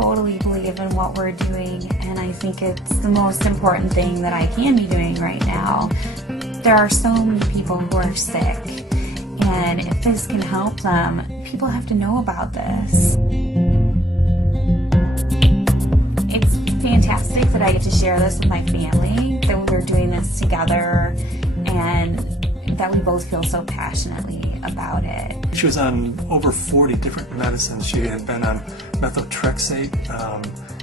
totally believe in what we're doing, and I think it's the most important thing that I can be doing right now. There are so many people who are sick, and if this can help them, people have to know about this. It's fantastic that I get to share this with my family, that we're doing this together, and that we both feel so passionately about it. She was on over 40 different medicines. She had been on methotrexate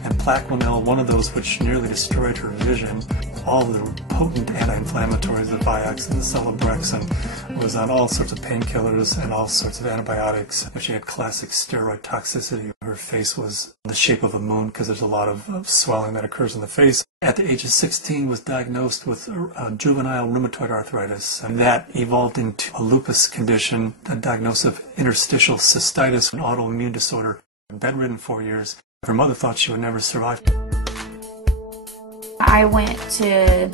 and Plaquenil, one of those which nearly destroyed her vision. All the potent anti-inflammatories, the Vioxx and the Celebrex, and was on all sorts of painkillers and all sorts of antibiotics. She had classic steroid toxicity. Her face was the shape of a moon because there's a lot of swelling that occurs in the face. At the age of 16 was diagnosed with juvenile rheumatoid arthritis, and that evolved into a lupus condition, a diagnosis of interstitial cystitis, an autoimmune disorder. Bedridden 4 years. Her mother thought she would never survive. I went to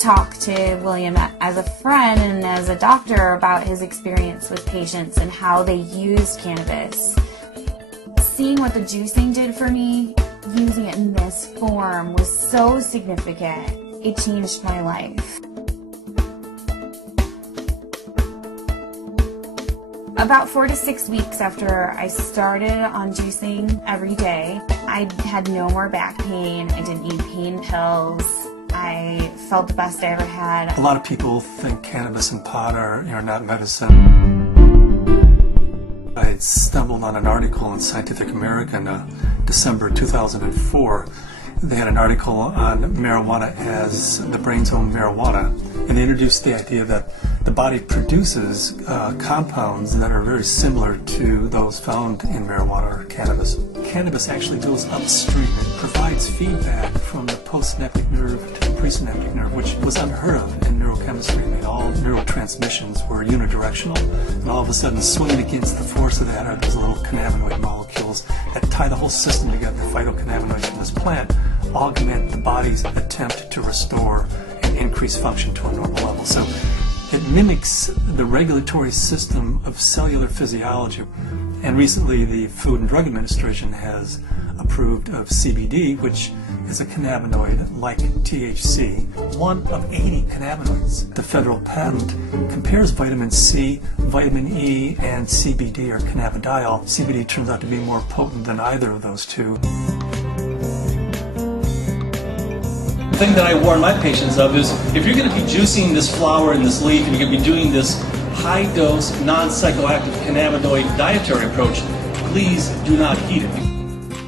talk to William as a friend and as a doctor about his experience with patients and how they used cannabis. Seeing what the juicing did for me, using it in this form, was so significant. It changed my life. About 4 to 6 weeks after I started on juicing every day, I had no more back pain. I didn't need pain pills. I felt the best I ever had. A lot of people think cannabis and pot are not medicine. I stumbled on an article in Scientific American, December 2004. They had an article on marijuana as the brain's own marijuana, and they introduced the idea that the body produces compounds that are very similar to those found in marijuana or cannabis. Cannabis actually goes upstream. It provides feedback from the postsynaptic nerve to the presynaptic nerve, which was unheard of in neurochemistry. I mean, all neurotransmissions were unidirectional, and all of a sudden, swinging against the force of that are those little cannabinoid molecules that tie the whole system together. The phyto-cannabinoids from this plant augment the body's attempt to restore and increase function to a normal level. So it mimics the regulatory system of cellular physiology. And recently the Food and Drug Administration has approved of CBD, which is a cannabinoid like THC, one of 80 cannabinoids. The federal patent compares vitamin C, vitamin E, and CBD, or cannabidiol. CBD turns out to be more potent than either of those two. The thing that I warn my patients of is, if you're going to be juicing this flower and this leaf, and you're going to be doing this high-dose, non-psychoactive cannabinoid dietary approach, please do not heat it.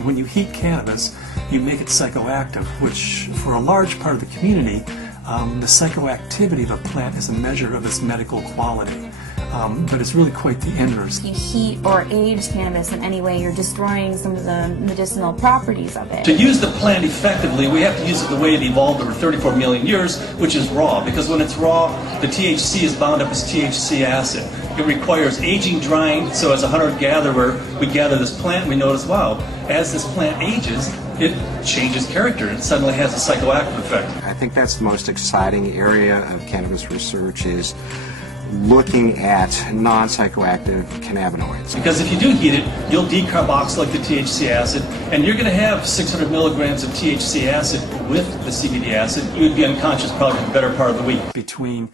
When you heat cannabis, you make it psychoactive, which for a large part of the community, the psychoactivity of a plant is a measure of its medical quality. But it's really quite the inverse. If you heat or age cannabis in any way, you're destroying some of the medicinal properties of it. To use the plant effectively, we have to use it the way it evolved over 34 million years, which is raw. Because when it's raw, the THC is bound up as THC acid. It requires aging, drying, so as a hunter-gatherer, we gather this plant and we notice, wow, as this plant ages, it changes character and suddenly has a psychoactive effect. I think that's the most exciting area of cannabis research, is looking at non-psychoactive cannabinoids. Because if you do heat it, you'll decarboxylate the THC acid, and you're going to have 600 milligrams of THC acid with the CBD acid. You would be unconscious probably for the better part of the week. Between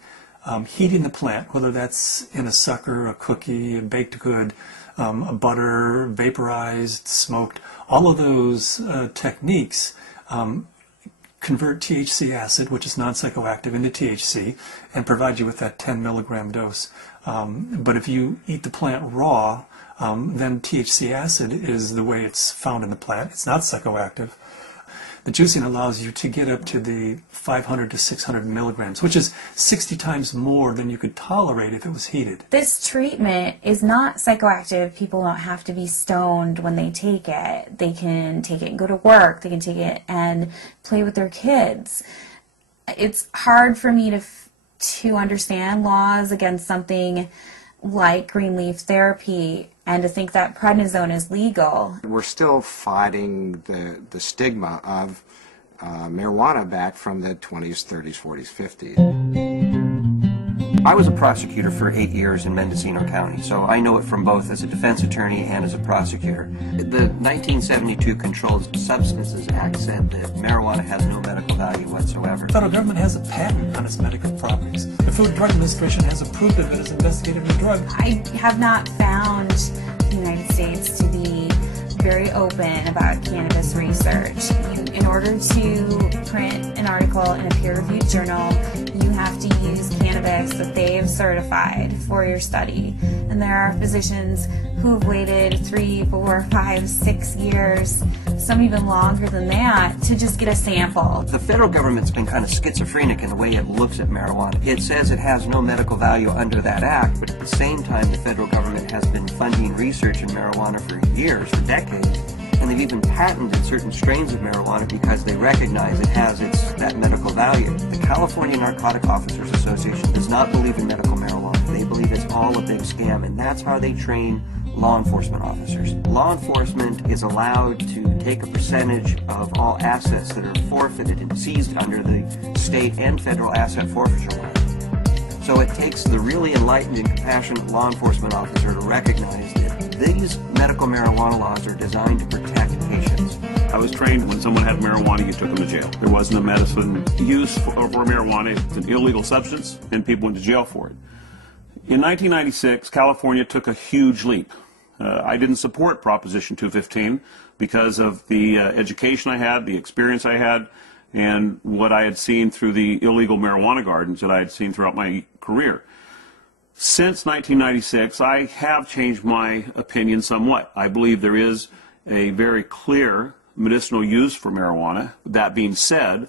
heating the plant, whether that's in a sucker, a cookie, a baked good, a butter, vaporized, smoked, all of those techniques convert THC acid, which is non-psychoactive, into THC and provide you with that 10 milligram dose. But if you eat the plant raw, then THC acid is the way it's found in the plant. It's not psychoactive. The juicing allows you to get up to the 500 to 600 milligrams, which is 60 times more than you could tolerate if it was heated. This treatment is not psychoactive. People don't have to be stoned when they take it. They can take it and go to work. They can take it and play with their kids. It's hard for me to understand laws against something like green leaf therapy and to think that prednisone is legal. We're still fighting the stigma of marijuana back from the 20s, 30s, 40s, 50s. I was a prosecutor for 8 years in Mendocino County, so I know it from both as a defense attorney and as a prosecutor. The 1972 Controlled Substances Act said that marijuana has no medical value whatsoever. The federal government has a patent on its medical properties. The Food and Drug Administration has approved of it as investigative new drug. I have not found the United States to be very open about cannabis research. In order to print an article in a peer-reviewed journal, you have to use cannabis that they have certified for your study. And there are physicians who have waited 3, 4, 5, 6 years, some even longer than that, to just get a sample. The federal government's been kind of schizophrenic in the way it looks at marijuana. It says it has no medical value under that act, but at the same time the federal government has been funding research in marijuana for years, for decades. And they've even patented certain strains of marijuana because they recognize it has that medical value. The California Narcotic Officers Association does not believe in medical marijuana. They believe it's all a big scam, and that's how they train law enforcement officers. Law enforcement is allowed to take a percentage of all assets that are forfeited and seized under the state and federal asset forfeiture law. So it takes the really enlightened and compassionate law enforcement officer to recognize that these medical marijuana laws are designed to protect patients. I was trained when someone had marijuana, you took them to jail. There wasn't a medicine use for marijuana. It's an illegal substance, and people went to jail for it. In 1996, California took a huge leap. I didn't support Proposition 215 because of the education I had, the experience I had, and what I had seen through the illegal marijuana gardens that I had seen throughout my career. Since 1996, I have changed my opinion somewhat. I believe there is a very clear medicinal use for marijuana. That being said,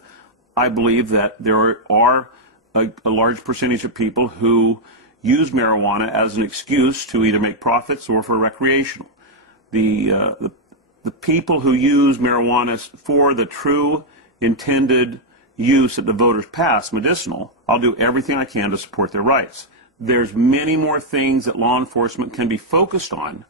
I believe that there are a large percentage of people who use marijuana as an excuse to either make profits or for recreational. The people who use marijuana for the true intended use that the voters passed, medicinal, I'll do everything I can to support their rights. There's many more things that law enforcement can be focused on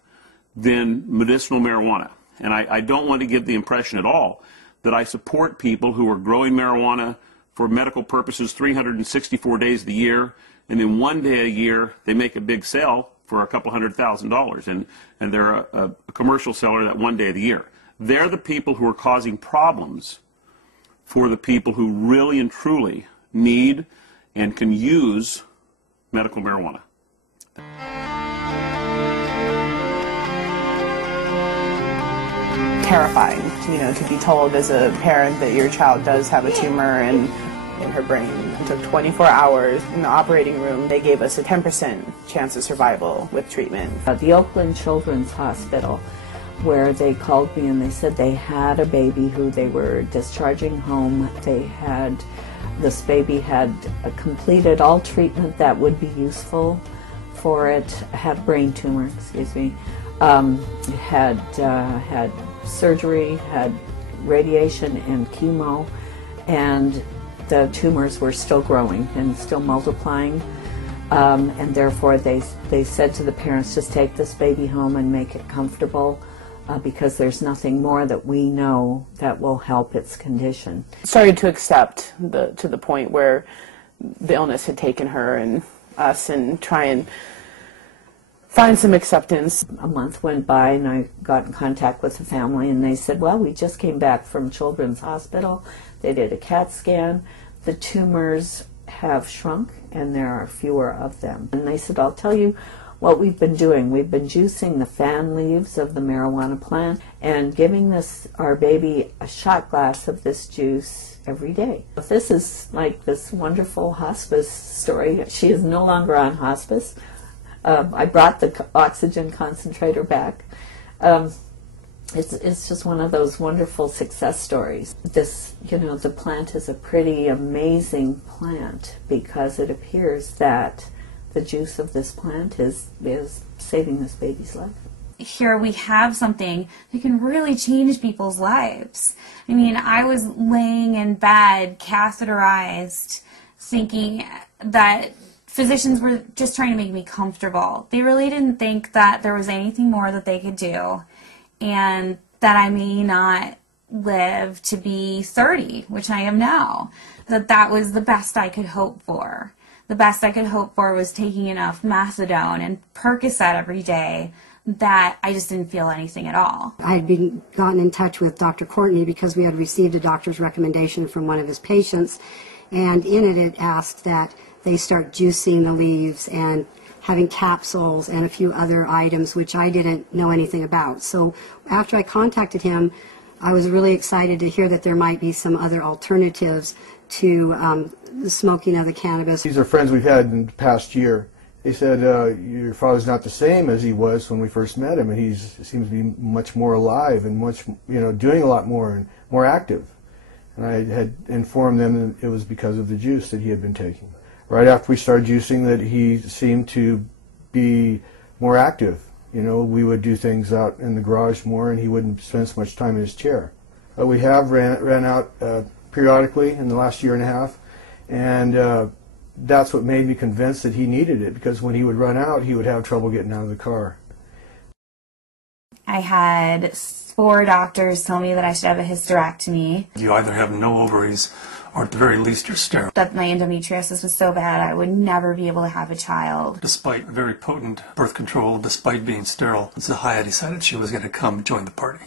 than medicinal marijuana. And I don't want to give the impression at all that I support people who are growing marijuana for medical purposes 364 days of the year, and then one day a year they make a big sale for a couple $100,000, and they're a commercial seller that one day of the year. They're the people who are causing problems for the people who really and truly need and can use medical marijuana. Terrifying, you know, to be told as a parent that your child does have a tumor in her brain. It took 24 hours in the operating room. They gave us a 10% chance of survival with treatment. The Oakland Children's Hospital, where they called me and they said they had a baby who they were discharging home. This baby had completed all treatment that would be useful for it, had brain tumor, had surgery, had radiation and chemo, and the tumors were still growing and still multiplying, and therefore they said to the parents, just take this baby home and make it comfortable, because there's nothing more that we know that will help its condition. Started to accept to the point where the illness had taken her and us, and try and find some acceptance. A month went by and I got in contact with the family, and they said, well, we just came back from Children's Hospital. They did a CAT scan. The tumors have shrunk and there are fewer of them. And they said, I'll tell you what we've been doing. We've been juicing the fan leaves of the marijuana plant and giving our baby a shot glass of this juice every day. This is like this wonderful hospice story. She is no longer on hospice. I brought the oxygen concentrator back. It's just one of those wonderful success stories. The plant is a pretty amazing plant because it appears that the juice of this plant is saving this baby's life. Here we have something that can really change people's lives. I mean, I was laying in bed, catheterized, thinking that physicians were just trying to make me comfortable. They really didn't think that there was anything more that they could do, and that I may not live to be 30, which I am now. That was the best I could hope for. the best I could hope for was taking enough methadone and Percocet every day that I just didn't feel anything at all. I had gotten in touch with Dr. Courtney because we had received a doctor's recommendation from one of his patients, and in it asked that they start juicing the leaves and having capsules and a few other items which I didn't know anything about. So after I contacted him, I was really excited to hear that there might be some other alternatives to the smoking of the cannabis. These are friends we've had in the past year. They said, your father's not the same as he was when we first met him, and he seems to be much more alive and much, doing a lot more and more active. And I had informed them that it was because of the juice that he had been taking. Right after we started juicing, that he seemed to be more active. We would do things out in the garage more, and he wouldn't spend so much time in his chair. But we have ran out periodically in the last year and a half, and that's what made me convinced that he needed it, because when he would run out, he would have trouble getting out of the car. I had 4 doctors tell me that I should have a hysterectomy. You either have no ovaries, or at the very least you're sterile. That my endometriosis was so bad I would never be able to have a child. Despite very potent birth control, despite being sterile, Zahaya decided she was going to come join the party.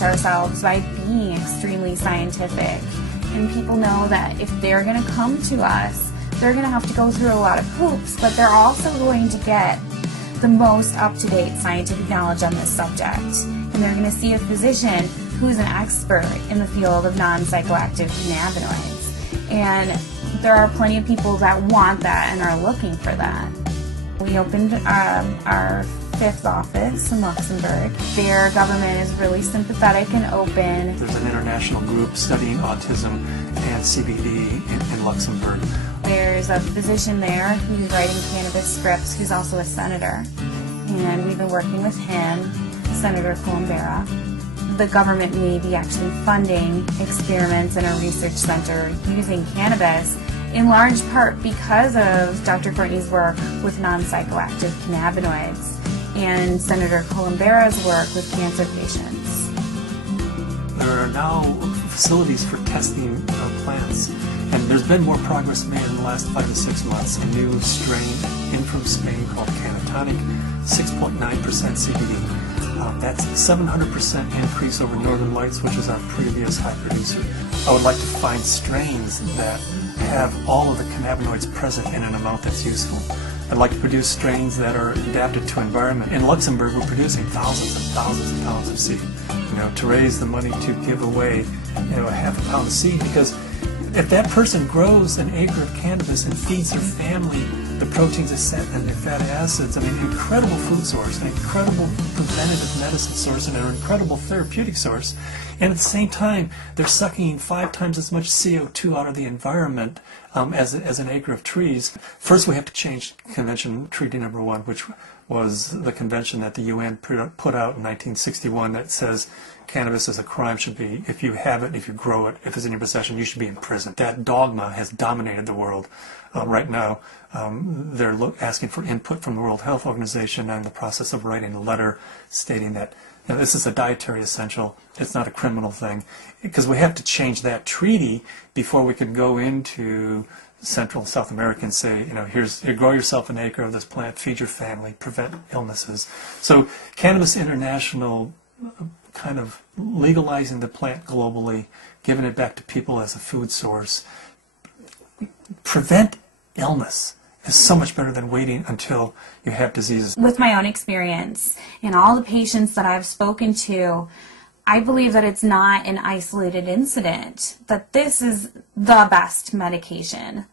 Ourselves by being extremely scientific, and people know that if they're going to come to us, they're going to have to go through a lot of hoops, but they're also going to get the most up-to-date scientific knowledge on this subject, and they're going to see a physician who's an expert in the field of non-psychoactive cannabinoids, and there are plenty of people that want that and are looking for that. We opened our 5th office in Luxembourg. Their government is really sympathetic and open. There's an international group studying autism and CBD in Luxembourg. There's a physician there who's writing cannabis scripts who's also a senator, and we've been working with him, Senator Colombera. The government may be actually funding experiments in a research center using cannabis, in large part because of Dr. Courtney's work with non-psychoactive cannabinoids and Senator Colombera's work with cancer patients. There are now facilities for testing plants, and there's been more progress made in the last 5 to 6 months. A new strain in from Spain called Cannatonic, 6.9% CBD. That's 700% increase over Northern Lights, which is our previous high producer. I would like to find strains that have all of the cannabinoids present in an amount that's useful. I'd like to produce strains that are adapted to environment. In Luxembourg, we're producing thousands and thousands of pounds of seed, to raise the money to give away, a half a pound of seed, because if that person grows an acre of cannabis and feeds their family the proteins and the fatty acids, incredible food source, an incredible preventative medicine source, and an incredible therapeutic source. And at the same time, they're sucking 5 times as much CO2 out of the environment as an acre of trees. First, we have to change Convention Treaty Number 1, which was the convention that the UN put out in 1961 that says cannabis is a crime, should be, if you have it, if you grow it, if it's in your possession, you should be in prison. That dogma has dominated the world. Right now, they're asking for input from the World Health Organization. I'm in the process of writing a letter stating that this is a dietary essential. It's not a criminal thing, because we have to change that treaty before we can go into Central and South America and say, here, grow yourself an acre of this plant, feed your family, prevent illnesses. So Cannabis International kind of legalizing the plant globally, giving it back to people as a food source, prevent illness is so much better than waiting until you have diseases. With my own experience and all the patients that I've spoken to, I believe that it's not an isolated incident, that this is the best medication.